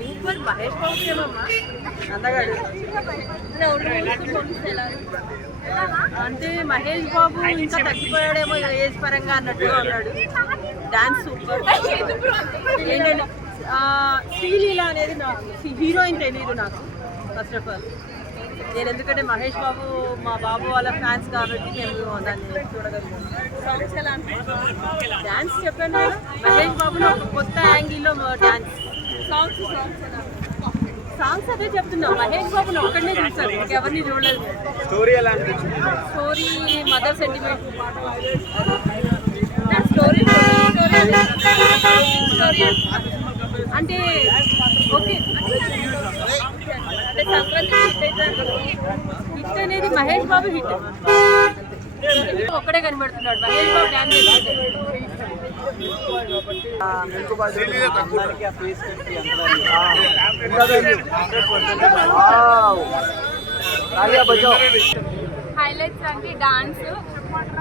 Super Mahesh Babu ఏమమ్మా అందగాడు అంటే మహేష్ బాబు ఇంకా తగ్గిపోయాడేమో ఏజ్ పరంగా అన్నట్టుగా ఉన్నాడు. Dance super. ఏంటంటే శ్రీలీల అనేది హీరోయిన్ తెలీదు నాకు ఫస్ట్ ఆఫ్ ఆల్. నేను ఎందుకంటే మహేష్ బాబు మా బాబు వాళ్ళ ఫ్యాన్స్ కాబట్టి మేము దాన్ని చూడగలుగుతాం. డాన్స్ చెప్పాను మహేష్ బాబులో ఒక కొత్త యాంగిల్లో డాన్స్ సాంగ్స్ అదే చెప్తున్నా. మహేష్ బాబుని ఒక్కడనే చూసాను, ఇంకెవరిని చూడలేదు. స్టోరీ మదర్ సెంటిమెంట్ అంటే ఓకే. అంటే సంక్రాంతి హిట్ అనేది మహేష్ బాబు హిట్ ఒక్కడే కనబడుతున్నాడు. మహేష్ బాబు డాన్స్ హైలైట్స్ అంటే డాన్స్,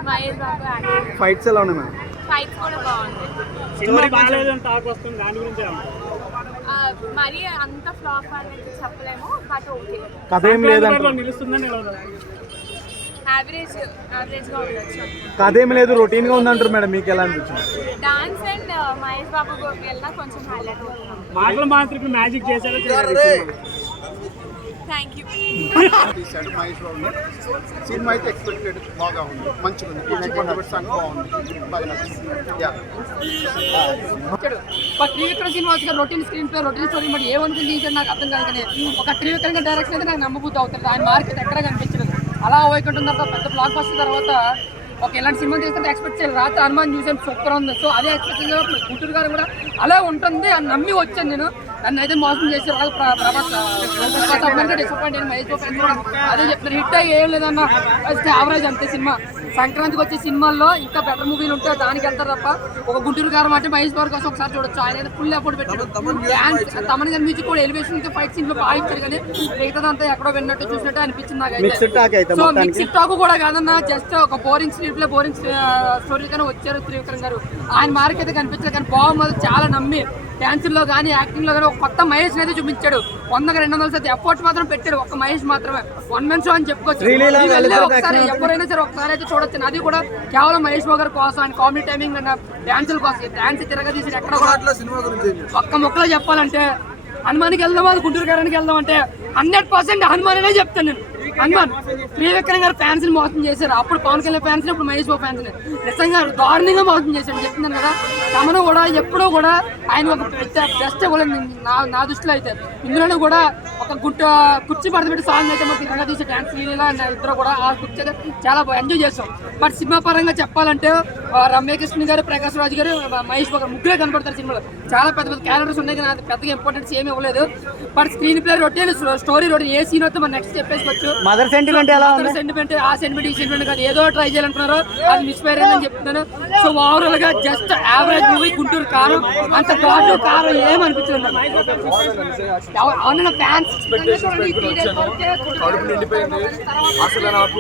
మహేష్ బాబు ఫైట్స్ ఎలా ఉన్నాయి? ఫైట్స్ కూడా బాగుంది. మరి అంత ఫ్లాప్ అనేది చెప్పలేము, బట్ ఓకే. కథ ఏం లేదంటే యావరేజ్ గా ఉండొచ్చు. కథ ఏం లేదు, రొటీన్ గా ఉందంటారు మేడం. మీకు ఎలా అనిపించింది? డాన్స్ అండ్ మహేష్ బాబు వెళ్ళినా కొంచెం హైలైట్ అవుతుంది. మాటలు మాత్రం మ్యాజిక్ చేశారు. Thank you. తీశాడు మహేష్ బాబు. సినిమా అయితే ఎక్స్పెక్టెడ్ బాగా ఉంది, మంచిగా ఉంది. సాంగ్ బాగుంది, బాగా నచ్చింది. త్రివిక్రమ్ సినిమా వచ్చి routine screen play, routine story, మరి ఏమనుకుంది తీసాడు నాకు అర్థం కాదు. కానీ ఒక త్రివిక్రమ్ డైరెక్షన్ అయితే నాకు నమ్మబుద్ధి అవుతుంది. ఆయన మార్కెట్ ఎక్కడ కనిపించలేదు. అలా వైకుంఠం తర్వాత పెద్ద బ్లాక్ బస్టర్ తర్వాత ఒక ఇలాంటి సినిమా చేస్తే ఎక్స్పెక్ట్ చేయాలి. రాత్రి హనుమాన్ చూసాను, సూపర్ ఉంది. సో అదే ఎక్స్పెక్ట్ చేసిన గుంటూరు గారు కూడా అలా ఉంటుంది అని నమ్మి వచ్చాను నేను. నన్ను అయితే మోసం చేశారు. అలాగే డిసప్పాయింట్ అయిన మహేష్ బాబు ఫ్రెండ్స్ కూడా అదే చెప్తారు. హిట్ అయ్యి ఏం లేదన్న, యావరేజ్ అంతే సినిమా. సంక్రాంతికి వచ్చే సినిమాల్లో ఇంకా బెటర్ మూవీలు ఉంటాయి, దానికి వెళ్తారు తప్ప ఒక గుంటూరు గారు అంటే మహేష్ బాబు కోసం ఒకసారి చూడొచ్చు. ఆయన అయితే ఫుల్ ఎఫర్ట్ పెట్టాడు. డాన్స్, తమన్ గారి మ్యూజిక్ కూడా ఎలివేషన్ ఫైట్ సీన్ లో బాగా ఇచ్చారు. కానీ మిగతాదంతా ఎక్కడో విన్నట్టు చూసినట్టు అనిపించింది నాకైతే. సో మిక్స్ టాక్ కూడా కాదన్న, జస్ట్ ఒక boring screen play, boring story కానీ వచ్చారు త్రివిక్రమ్ గారు. ఆయన మార్క్ అయితే కనిపించారు. కానీ బాగుంది, చాలా నమ్మి డాన్సుల్లో కానీ యాక్టింగ్ లో కానీ ఒక కొత్త మహేష్ అయితే చూపించాడు. 100-200 శాతం ఎఫర్ట్ మాత్రం పెట్టాడు. ఒక మహేష్ మాత్రమే వన్ మెన్ షో అని చెప్పుకోవచ్చు. ఒకసారి ఎవరైనా సరే ఒకసారి అయితే చూడొచ్చు. అది కూడా కేవలం మహేష్ బాబు గారి కోసం, ఆయన కామెడీ టైమింగ్ అన్న డాన్సుల కోసం. డాన్స్ తిరగదీసి ఎక్కడ ఒక్క మొక్కలో చెప్పాలంటే హనుమానికి వెళ్దాం, అది గుంటూరు గారికి వెళ్దాం అంటే 100% హనుమాన్ అనే చెప్తాను నేను. హనుమాన్ త్రివిక్రమ్ గారు ఫ్యాన్స్ ని మోసం చేశారు. అప్పుడు పవన్ కళ్యాణ్ ఫ్యాన్స్ ని, ఇప్పుడు మహేష్ బాబు ఫ్యాన్స్ ని నిజంగా దారుణంగా మోసం చేశాడు. చెప్తున్నాను కదా, తమను కూడా ఎప్పుడూ కూడా ఆయన ఒక బెస్ట్ ఇవ్వలేదు నా దృష్టిలో అయితే. ఇందులోనే కూడా ఒక కుర్చీ పడబెట్టి సాంగ్ అయితే మాకు తిరగా తీసే డాన్స్ లీలా ఇద్దరు కూడా ఆ కుర్చీ అయితే చాలా ఎంజాయ్ చేస్తాం. బట్ సినిమా పరంగా చెప్పాలంటే రమ్యకృష్ణ గారు, ప్రకాష్ రాజ్ గారు, మహేష్ బాబు ముగ్గురే కనపడతారు సినిమాలో. చాలా పెద్ద పెద్ద క్యారెక్టర్స్ ఉన్నాయి, కానీ పెద్దగా ఇంపార్టెన్స్ ఏమి ఇవ్వలేదు. But screenplay routine, story routine, ఏ సీన్ అయితే మనం నెక్స్ట్ చెప్పేసుకోవచ్చు. మదర్ సెంటిమెంట్ ఎలా ఉంది? సెంటిమెంట్ ఆ సెంటిమెంట్ ఈ సెంటిమెంట్ కాదు, ఏదో ట్రై చేయాలంటున్నారు, అది మిస్ఫైర్ అయిందని చెప్తున్నాను. సో ఓవరాల్ గా జస్ట్ యావరేజ్ మూవీ. గుంటూరు కారం అంత ఘాటు కారం ఏమనిపించింది అవును ఫ్యాన్స్ అసలు నాకు